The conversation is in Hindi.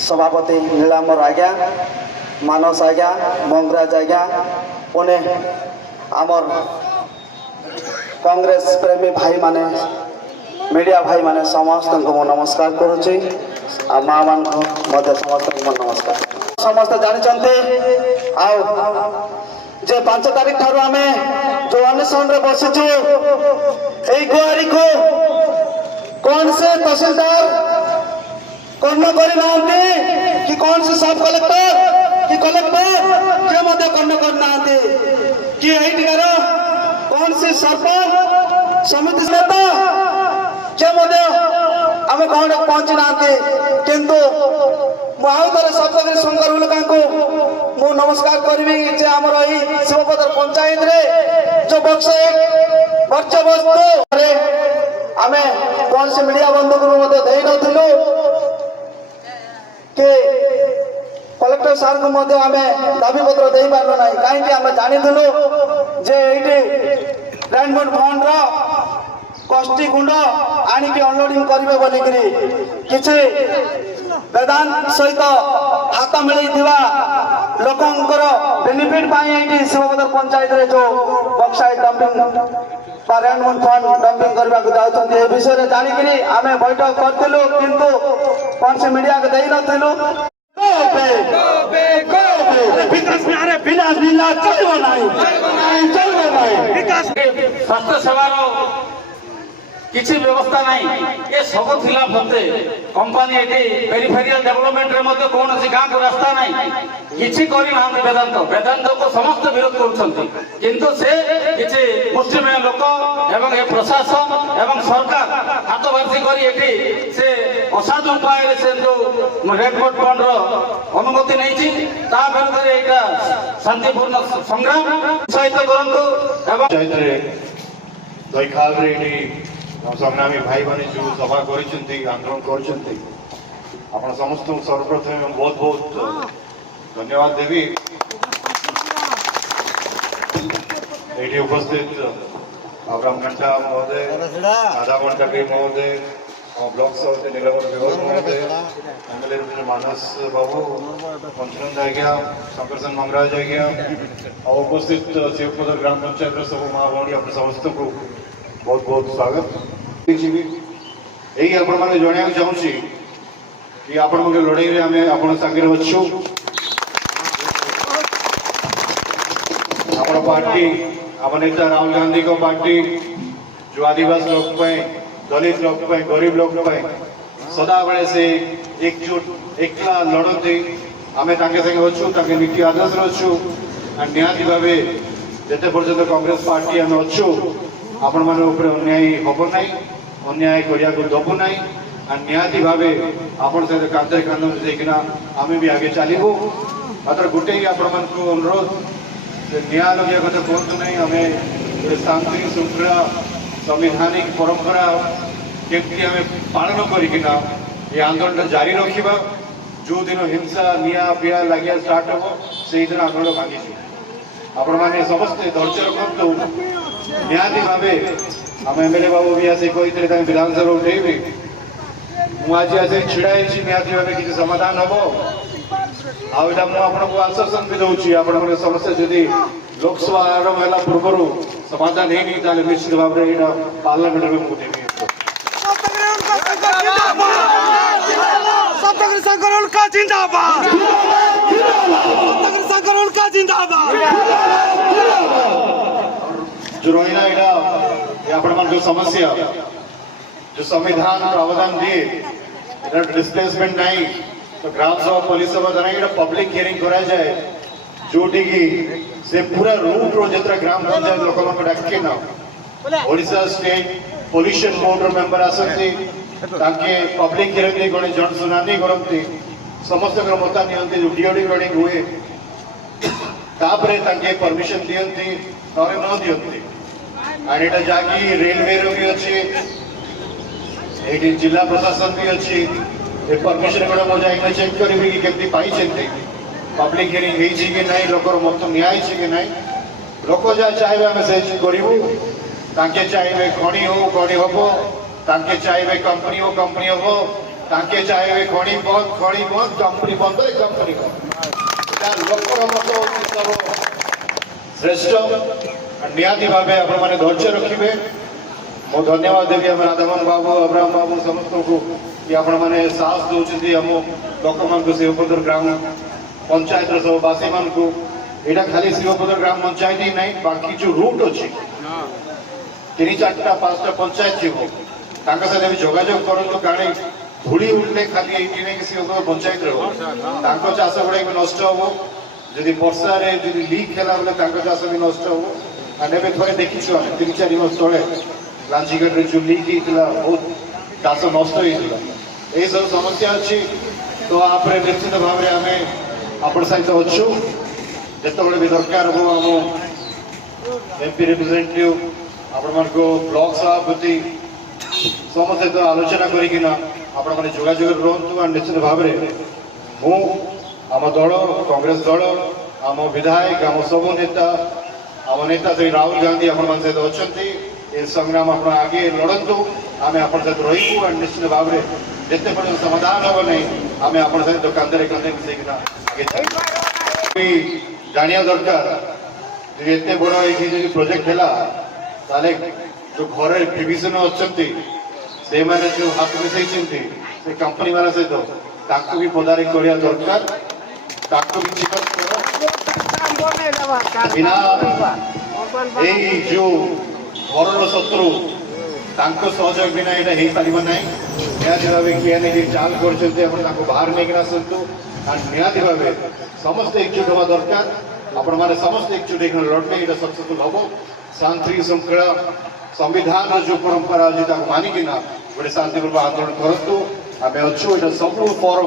सभापति नीलांबर आज्ञा मानस आज्ञा मंगराज आज्ञा पुणे आमर कांग्रेस प्रेमी भाई माने मीडिया भाई माने समस्त को नमस्कार करुच्ची माँ मान समस्त को नमस्कार समस्त जानते जे 5 तारीख ठार आम जो अन्वेषण बसीचु गुहारी को कौन से तहसीलदार कर्म करना कि कौन से सब कलेक्टर कि कलेक्टर किए मत कर्म करना कि एठार कौन से सरपंच समिति नेता किए मत आम कौन पहुंची ना किंतु मुझे सप्तगिरी शंकर उल्का को मु नमस्कार करी जे आमर शिवपदर पंचायत रे जो बक्स वर्ज्य वस्तु आम कौन से मीडिया बंधु को दे नथिलु कि कलेक्टर सार को आम दाबी पत्र दे पार्नु ना कहीं आम जानी जे लैंडमोड फंड कष्टी गुंड आणिकी अनलोडिंग करेंगे बोलिकी किसी वेदांत सहित हाथ मिलई लोकंर बेनिफिट शिवपदर पंचायत रे जो बक्साइट डंपिंग लैंडमोड फंड डंपिंग करने को जाते विषय जानिकी आम बैठक करूँ किंतु कौन से मीडिया को दे नथिलु स्वास्थ्य सेवार किसी व्यवस्था नहीं ये सब थिला भते कंपनी एटी पेरिफेरियल डेवलपमेंट रे मते कौन सी गांव को रास्ता नहीं किसी करी ना वेदांत वेदांत को समस्त विरोध करूछंती किंतु से किसी मुस्लिम लोक एवं ए प्रशासन एवं सरकार हाथ भर्ती करी एटी से असाधु उपाय से जो रेडमोड फंड रो अनुमति नहीं छी ता विरुद्ध रे एटा शांतिपूर्ण संग्राम सहित करंतु एवं चैत्रे दैखाल रे संग्रामी भाई मैंने जो सभा कर आंदोलन कर समस्त सर्वप्रथम बहुत बहुत धन्यवाद देवी ये उपस्थित अब्राम घंटा महोदय राधा भंडारी महोदय ब्लॉक सभापति नीलवर विभाग महोदय एमएलए मानस बाबू पंचनंद आज्ञा शंकरसन मंगराज आज्ञा और उपस्थित शिवपदर ग्राम पंचायत सब माँ भौणी अपने समस्त को बहुत बहुत स्वागत यही आपण मैंने जनवा चाहूँगी कि आपण लड़ाई में आम आप सागर अच्छु आप पार्टी आम नेता राहुल गांधी को पार्टी जो आदिवासी लोक दलित लोक गरीब लोक सदा बेले से एकजुट एकला लड़ती आम संगे अच्छु नीति आदर्श अच्छु निहाती भाव जिते पर्यटन कांग्रेस पार्टी आम अच्छु आपण मान अन्याय हम ना अन्याय करने को दबू ना निहाती भाव आपण से कांधे कांध मिसेकिना आम भी आगे चलू मात्र गोटे ही आपण मान अनुरोध निया लगे कथा कहतु ना आम शांति श्रृंखला संवैधानिक परंपरा केमती आम पालन करना ये आंदोलन जारी रखा जो दिन हिंसा निया पिया लगे स्टार्ट हम से दिन आंदोलन भांगी आपण मैंने समस्ते धैर्य रखु निहाती भाव आम एमएलए बाबू भी आसे कही विधानसभा उठेबी मुझे आज छिड़ाई निहाती भाव किसी समाधान हम आईटा मुझे आश्वासन भी दूसरी आप समस्या जदि लोकसभा आरंभ है पूर्व समाधान है निश्चित भाव में यहाँ पार्लियामेंट में मुझे देवी जो रहा यहाँ आपण जो समस्या जो संविधान प्रावधान दिए डिस्प्लेसमेंट नहीं तो ग्राम सभा पुलिस सभा द्वारा पब्लिक हियरिंग करा जाए जोटी की से पूरा रूट रो जत्रा ग्राम पंचायत लोक डाके ना Odisha state pollution board member आसती ताके पब्लिक हियरिंग गणे जन सुनानी करती समस्त मता नियंती जो डीओडी रनिंग हुए तापरे ताके परमिशन दियंती और न दियंती और एटा जाकी रेलवे रो भी अच्छी एटी जिला प्रशासन भी अच्छी ए परमिशन गुड़ा मो जाई चेक करी कि केमती पाई चेंती पब्लिक हियरिंग हेई छी कि नहीं लोकर मत न्याय छी कि नहीं लोक जा चाहे आम से करू ताके चाहे खणी हो खणी हम ताके चाहे कंपनी हो कंपनी हम ताके चाहे खणी बंद कंपनी बंद कंपनी लोकर मत हूँ श्रेष्ठ निहाती भाव आपण मैंने धैर्य रखिए मो धन्यवाद देवी आम राधामोहन बाबू अब्राहम बाबू समस्त को कि आपण मैंने साहस दौरान आम लोक मान शिवपुर ग्राम पंचायत सबवासी मान को यहाँ खाली शिवपुर ग्राम पंचायत ही नहीं बाकी जो रूट अच्छी 3-4टा 5टा पंचायत थी सहित भी जोगाजोग करूँ कारण धूली उठले खाली ये नहीं कि शिवपुर पंचायत हो चाष गुड़ा भी नष्ट हम जदि वर्षार जदि लीक है बोले चाष भी नष्ट हम आने थे देखीचु 3-4 वर्ष तले लांचीगढ़ जो लीक होता बहुत चाष नष्ट होता यही सब समस्या अच्छी तो आप निश्चित भाव में आम आपण सहित अच्छु जिते भी दरकार हो आम एमपी रिप्रेजेंटेटिव आपण मान ब्लॉक सभापति समस्त सहित आलोचना करना आपण मैंने जोगाजोग रुहतु निश्चित भाव में आम दल कांग्रेस दल आम विधायक आम सब नेता आम नेता श्री राहुल गांधी आपण सहित अच्छा ये संग्राम आप आगे लड़तु आम आप सहित रही निश्चित भाव में जिते पर्यटन समाधान हम नहीं आम आप सहित कांधे कांधे मिसेकिना आगे जानिया दरकार एत बड़ ये प्रोजेक्ट है जो घर डिविजन अच्छा से मैंने जो हाथ मिसई से कंपनी वाला सहित भी पदारी करने दरकार बिना यही जो घर शत्रु सहयोग बिना यहाँ हो पार ना निहती भाव किए नहीं चाल कर बाहर नहीं आसतु निहती भाव समस्त एकजुट हवा दरकार आपण मैंने समस्त एकजुट एक लड़ने ये सक्सेसफुल हम शांति श्रृंखला संविधान जो परंपरा अच्छी मानिकिना गोटे शांतिपूर्वक आंदोलन करूँ आम अच्छु सब फॉरम